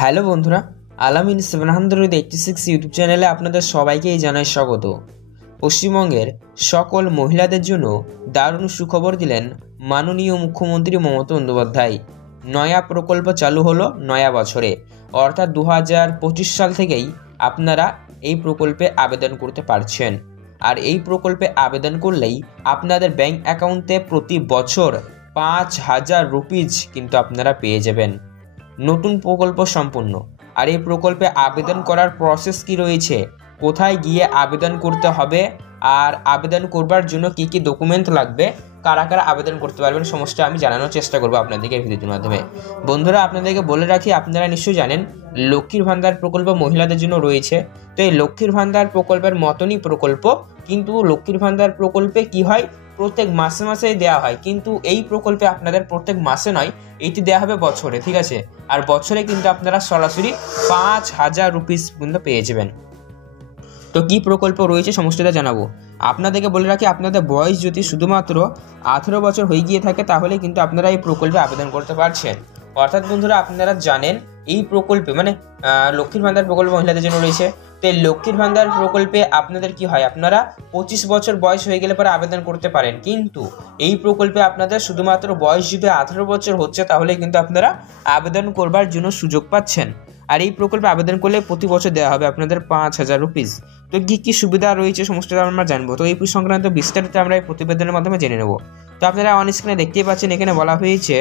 Hello বন্ধুরা, আলামিন 786 YouTube চ্যানেলে আপনাদের সবাইকেই জানাই স্বাগত। পশ্চিমবঙ্গের সকল মহিলাদের জন্য দারুণ সুখবর দিলেন মাননীয় মুখ্যমন্ত্রী মমতা বন্দ্যোপাধ্যায়। নয়া প্রকল্প চালু হলো নয়া বছরে, অর্থাৎ 2025 সাল থেকেই আপনারা এই প্রকল্পে আবেদন করতে পারছেন। আর এই প্রকল্পে আবেদন করলেই আপনাদের ব্যাংক অ্যাকাউন্টে প্রতি বছর 5,000 রুপিজ কিন্তু আপনারা পেয়ে যাবেন। নতুন প্রকল্প সম্পূর্ণ। আর এই প্রকল্পে আবেদন করার প্রসেস কি রয়েছে, কোথায় গিয়ে আবেদন করতে হবে, আর আবেদন করবার জন্য কি কি ডকুমেন্ট লাগবে, কারা কারা আবেদন করতে পারবেন, সমস্ত আমি জানানোর চেষ্টা করবো আপনাদেরকে এই ভিডিওটির মাধ্যমে। বন্ধুরা, আপনাদেরকে বলে রাখি, আপনারা নিশ্চয়ই জানেন লক্ষ্মীর ভান্ডার প্রকল্প মহিলাদের জন্য রয়েছে। তো এই লক্ষ্মীর ভান্ডার প্রকল্পের মতনই প্রকল্প, কিন্তু লক্ষ্মীর ভান্ডার প্রকল্পে কি হয়, প্রত্যেক মাসে মাসেই দেওয়া হয়, কিন্তু এই প্রকল্পে আপনাদের প্রত্যেক মাসে নয়, এইটি দেওয়া হবে বছরে, ঠিক আছে। আর বছরে কিন্তু আপনারা সরাসরি 5,000 রুপিস কিন্তু পেয়ে যাবেন। তো কি প্রকল্প রয়েছে সমস্তটা জানাবো। আপনাদেরকে বলে রাখি, আপনাদের বয়স যদি শুধুমাত্র 18 বছর হয়ে গিয়ে থাকে তাহলে কিন্তু আপনারা এই প্রকল্পে আবেদন করতে পারছেন। অর্থাৎ বন্ধুরা, আপনারা জানেন এই প্রকল্পে মানে লক্ষ্মীর ভান্ডার প্রকল্প মহিলাদের জন্য রয়েছে। তো এই লক্ষ্মীর ভান্ডার প্রকল্পে আপনাদের কি হয়, আপনারা 25 বছর বয়স হয়ে গেলে পরে আবেদন করতে পারেন, কিন্তু এই প্রকল্পে আপনাদের শুধুমাত্র বয়স যদি 18 বছর হচ্ছে তাহলে কিন্তু আপনারা আবেদন করবার জন্য সুযোগ পাচ্ছেন। আর এই প্রকল্পে আবেদন করলে প্রতি বছর দেওয়া হবে আপনাদের 5,000 রুপিস। তো কী কী সুবিধা রয়েছে সমস্তটা আমরা জানবো। তো এই সংক্রান্ত বিস্তারিত আমরা এই প্রতিবেদনের মাধ্যমে জেনে নেব। তো আপনারা অন স্ক্রিনে দেখতেই পাচ্ছেন, এখানে বলা হয়েছে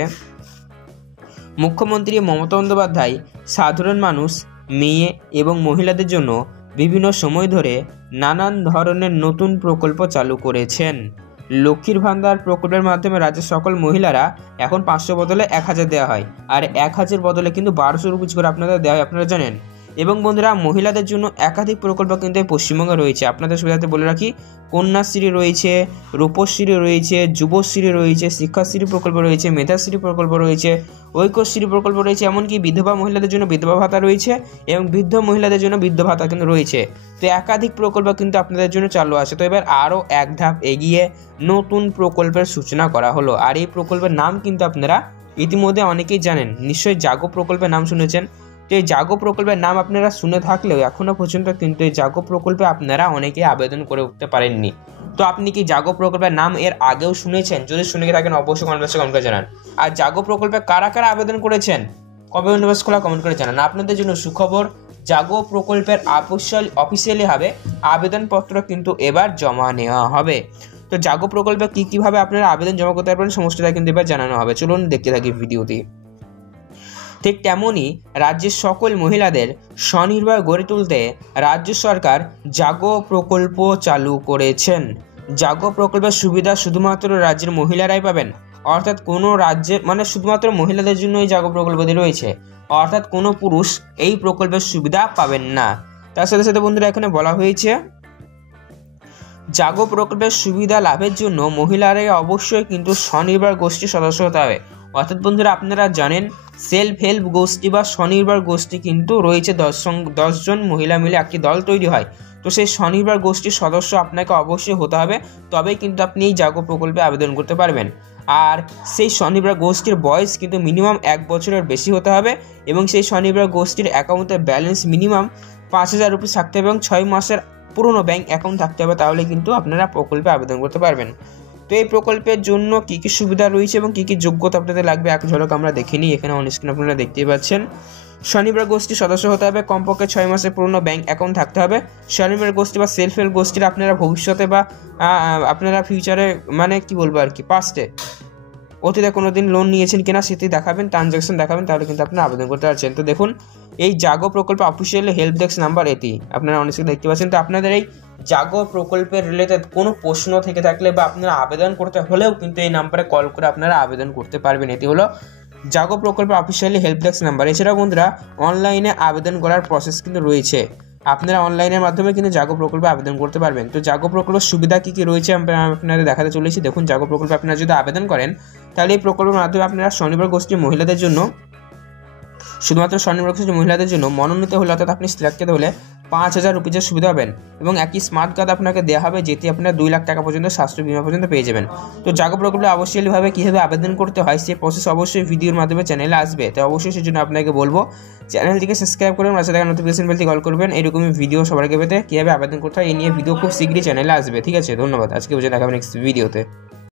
মুখ্যমন্ত্রী মমতা বন্দ্যোপাধ্যায় সাধারণ মানুষ, মেয়ে এবং মহিলাদের জন্য বিভিন্ন সময় ধরে নানান ধরনের নতুন প্রকল্প চালু করেছেন। লক্ষ্মীর ভান্ডার প্রকল্পের মাধ্যমে রাজ্যের সকল মহিলারা এখন 500 বদলে 1,000 দেওয়া হয়, আর 1,000 বদলে কিন্তু 1200 রুপিস করে আপনাদের দেওয়া হয়, আপনারা জানেন। এবং বন্ধুরা, মহিলাদের জন্য একাধিক প্রকল্প কিন্তু এই পশ্চিমবঙ্গে রয়েছে। আপনাদের সুবিধাতে বলে রাখি, কন্যাশ্রী রয়েছে, রূপশ্রী রয়েছে, যুবশ্রী রয়েছে, শিক্ষাশ্রী প্রকল্প রয়েছে, মেধাশ্রী প্রকল্প রয়েছে, ঐক্যশ্রী প্রকল্প রয়েছে, এমনকি বিধবা মহিলাদের জন্য বিধবা ভাতা রয়েছে এবং বৃদ্ধ মহিলাদের জন্য বৃদ্ধ ভাতা কিন্তু রয়েছে। তো একাধিক প্রকল্প কিন্তু আপনাদের জন্য চালু আছে। তো এবার আরও এক ধাপ এগিয়ে নতুন প্রকল্পের সূচনা করা হলো। আর এই প্রকল্পের নাম কিন্তু আপনারা ইতিমধ্যে অনেকেই জানেন, নিশ্চয়ই জাগো প্রকল্পের নাম শুনেছেন। তো এই জাগো প্রকল্পের নাম আপনারা শুনে থাকলেও এখনও পর্যন্ত কিন্তু এই জাগো প্রকল্পে আপনারা অনেকেই আবেদন করে উঠতে পারেননি। তো আপনি কি জাগো প্রকল্পের নাম এর আগেও শুনেছেন? যদি শুনে থাকেন অবশ্যই কমেন্ট বক্সে কমেন্ট করে জানান। আর জাগো প্রকল্পে কারা কারা আবেদন করেছেন কবে ইউনিভার্স খোলা কমেন্ট করে জানান। আপনাদের জন্য সুখবর, জাগো প্রকল্পের অফিসিয়ালি হবে আবেদনপত্র কিন্তু এবার জমা নেওয়া হবে। তো জাগো প্রকল্পে কীভাবে আপনারা আবেদন জমা করতে পারবেন সমস্তটা কিন্তু এবার জানানো হবে। চলুন দেখতে থাকি ভিডিওটি। ঠিক তেমনই রাজ্যের সকল মহিলাদের স্বনির্ভর গড়ে তুলতে রাজ্য সরকার জাগো প্রকল্প চালু করেছেন। জাগো প্রকল্পের সুবিধা শুধুমাত্র রাজ্যের মহিলারাই পাবেন, অর্থাৎ কোনো রাজ্যের মানে শুধুমাত্র মহিলাদের জন্য এই জাগো প্রকল্পটি রয়েছে, অর্থাৎ কোনো পুরুষ এই প্রকল্পের সুবিধা পাবেন না। তার সাথে সাথে বন্ধুরা, এখানে বলা হয়েছে জাগো প্রকল্পের সুবিধা লাভের জন্য মহিলারাই অবশ্যই কিন্তু স্বনির্ভর গোষ্ঠীর সদস্য হতে হবে। অর্থাৎ বন্ধুরা, আপনারা জানেন সেলফ হেল্প গোষ্ঠী বা স্বনির্ভর গোষ্ঠী কিন্তু রয়েছে, 10 জন মহিলা মিলে একটি দল তৈরি হয়। তো সেই স্বনির্ভর গোষ্ঠীর সদস্য আপনাকে অবশ্যই হতে হবে, তবেই কিন্তু আপনি এই জাগো প্রকল্পে আবেদন করতে পারবেন। আর সেই স্বনির্ভর গোষ্ঠীর বয়স কিন্তু মিনিমাম 1 বছরের বেশি হতে হবে, এবং সেই স্বনির্ভর গোষ্ঠীর অ্যাকাউন্টের ব্যালেন্স মিনিমাম 5,000 রুপিস থাকতে হবে এবং 6 মাসের পুরনো ব্যাংক অ্যাকাউন্ট থাকতে হবে, তাহলে কিন্তু আপনারা প্রকল্পে আবেদন করতে পারবেন। তো এই প্রকল্পের জন্য কী কী সুবিধা রয়েছে এবং কী কী যোগ্যতা আপনাদের লাগবে এক ঝলক আমরা দেখে নিই। এখানে অন স্ক্রিন আপনারা দেখতেই পাচ্ছেন, স্বনির্ভর গোষ্ঠীর সদস্য হতে হবে, কমপক্ষে 6 মাসের পুরনো ব্যাংক অ্যাকাউন্ট থাকতে হবে। স্বনির্ভর গোষ্ঠী বা সেলফ হেল্প গোষ্ঠীর আপনারা ভবিষ্যতে বা আপনারা ফিউচারে মানে কি বলবো আর কি পাস্টে অতীতে কোনো দিন লোন নিয়েছেন কিনা সেটি দেখাবেন, ট্রানজ্যাকশন দেখাবেন, তাহলে কিন্তু আপনারা আবেদন করতে পারছেন। তো দেখুন, এই জাগো প্রকল্প অফিসিয়ালি হেল্প ডেস্ক নাম্বার এটি আপনারা অনেক দেখতে পাচ্ছেন। তো আপনাদের এই জাগো প্রকল্পের রিলেটেড কোনো প্রশ্ন থেকে থাকলে বা আপনারা আবেদন করতে হলেও কিন্তু এই নাম্বারে কল করে আপনারা আবেদন করতে পারবেন। এটি হলো জাগো প্রকল্পের অফিসিয়ালি হেল্প ডেস্ক নাম্বার। এছাড়াও বন্ধুরা, অনলাইনে আবেদন করার প্রসেস কিন্তু রয়েছে, আপনারা অনলাইনের মাধ্যমে কিন্তু জাগো প্রকল্পে আবেদন করতে পারবেন। তো জাগো প্রকল্পের সুবিধা কী কী রয়েছে আপনাদের দেখাতে চলেছি। দেখুন, জাগো প্রকল্পে আপনারা যদি আবেদন করেন তাহলে এই প্রকল্পের মাধ্যমে আপনারা স্বনির্ভর গোষ্ঠীর মহিলাদের জন্য শুধুমাত্র স্বনির্ভর গোষ্ঠীর মহিলাদের জন্য মনোনীত হলে অর্থাৎ আপনি সিলেক্টেড হলে 5,000 রুপিজের সুবিধা পাবেন এবং একই স্মার্ট কার্ড আপনাকে দেওয়া হবে, যেটি আপনার 2 লাখ টাকা পর্যন্ত স্বাস্থ্য বিমা পর্যন্ত পেয়ে যাবেন। তো জাগো প্রকল্পে অবশ্যইভাবে কীভাবে আবেদন করতে হয় সেই প্রসেস অবশ্যই ভিডিওর মাধ্যমে চ্যানেলে আসবে। তো অবশ্যই সেই জন্য আপনাকে বলবো চ্যানেলটিকে সাবস্ক্রাইব করবেন, পাশে থাকা নোটিফিকেশন বেলটি কল করবেন এরকমই ভিডিও সবার আগে পেতে। কীভাবে আবেদন করতে হয় এই নিয়ে ভিডিও খুব শীঘ্রই চ্যানেলে আসবে। ঠিক আছে, ধন্যবাদ। আজকে বুঝে দেখাবেন নেক্সট ভিডিওতে।